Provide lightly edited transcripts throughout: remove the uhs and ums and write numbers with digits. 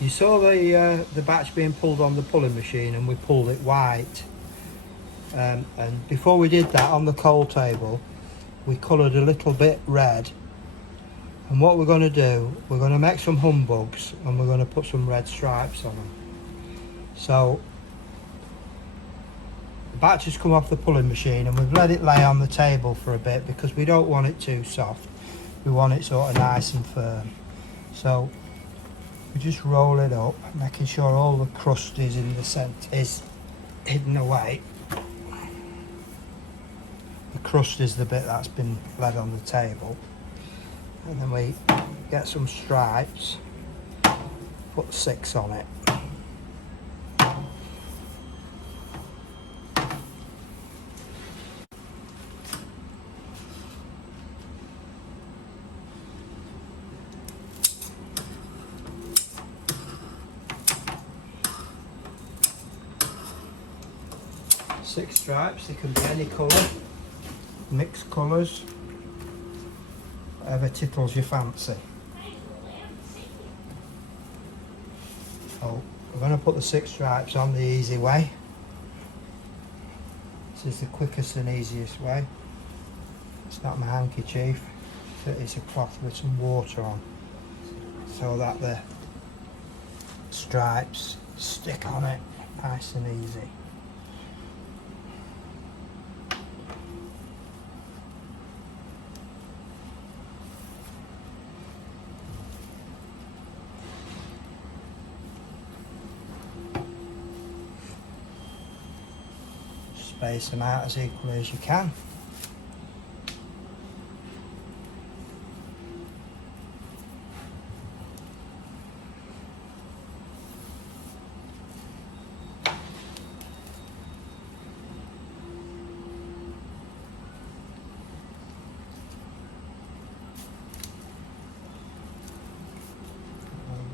You saw the batch being pulled on the pulling machine, and we pulled it white. And before we did that, on the coal table, we coloured a little bit red. And what we're going to do, we're going to make some humbugs, and we're going to put some red stripes on them. So the batch has come off the pulling machine, and we've let it lay on the table for a bit because we don't want it too soft. We want it sort of nice and firm. So we just roll it up, making sure all the crust is in the centre, is hidden away. The crust is the bit that's been laid on the table. And then we get some stripes, put 6 on it. Six stripes, they can be any colour, mixed colours, whatever tickles your fancy. So we're going to put the 6 stripes on the easy way. This is the quickest and easiest way. It's not my handkerchief, it's a cloth with some water on, so that the stripes stick on it nice and easy. Space them out as equally as you can. A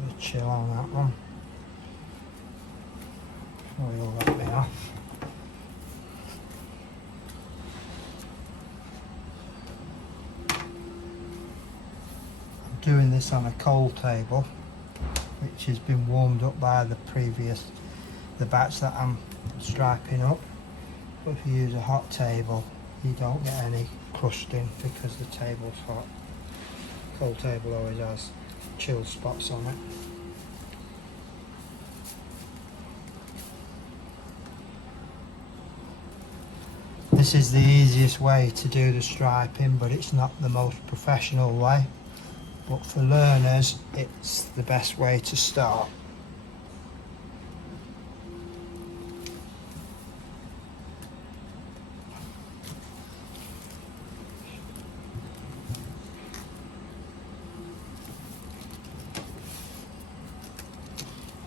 bit of chill on that one. Oh, you'll let me off. Doing this on a coal table, which has been warmed up by the batch that I'm striping up. But if you use a hot table, you don't get any crusting because the table's hot. Coal table always has chill spots on it. This is the easiest way to do the striping, but it's not the most professional way. But for learners, it's the best way to start.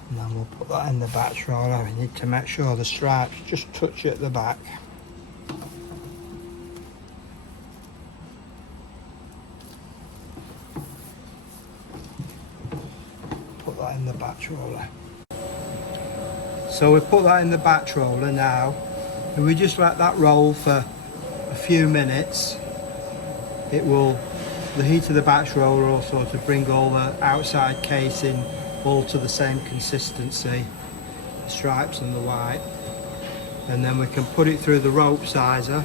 And then And we'll put that in the batch roller. We need to make sure the stripes just touch at the back. Put that in the batch roller. So we put that in the batch roller now, and we just let that roll for a few minutes. It will, the heat of the batch roller also to bring all the outside casing all to the same consistency, the stripes and the white, and then we can put it through the rope sizer,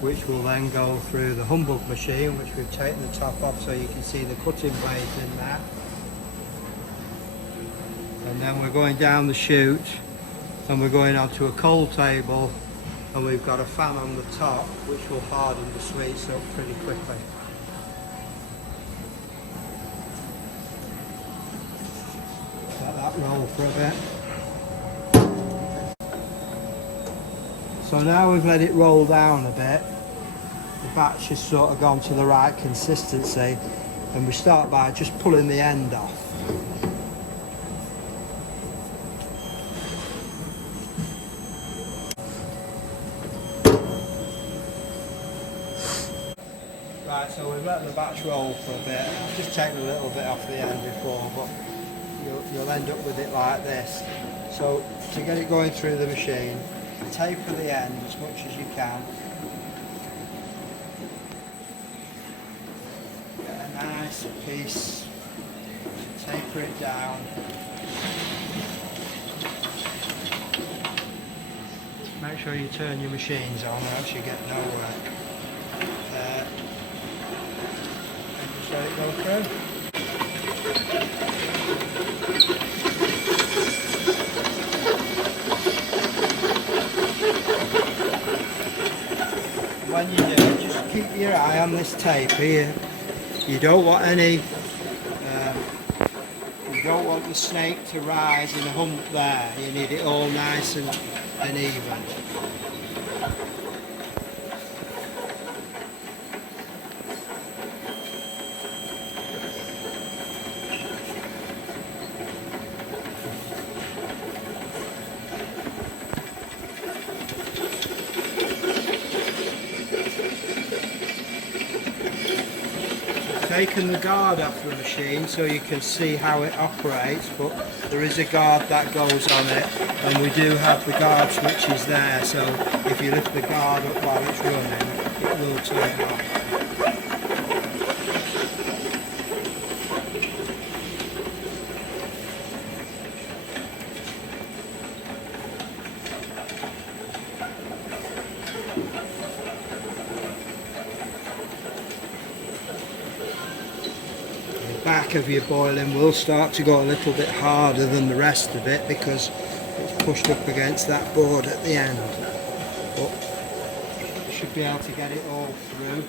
which will then go through the Humbug machine, which we've taken the top off so you can see the cutting blades in that. And then we're going down the chute and we're going onto a cold table, and we've got a fan on the top which will harden the sweets up pretty quickly. Let that roll for a bit. So now we've let it roll down a bit, the batch has sort of gone to the right consistency, and we start by just pulling the end off. Right, so we've let the batch roll for a bit. I've just taken a little bit off the end before, but you'll end up with it like this. So to get it going through the machine, taper the end as much as you can. Get a nice piece, taper it down. Make sure you turn your machines on or else you get nowhere. Let it go through. When you do, just keep your eye on this tape here. You don't want any, you don't want the snake to rise in a hump there. You need it all nice and even. Taken the guard off the machine so you can see how it operates, but there is a guard that goes on it, and we do have the guard switches there, so if you lift the guard up while it's running, it will turn off. Back of your boiling will start to go a little bit harder than the rest of it because it's pushed up against that board at the end, but you should be able to get it all through.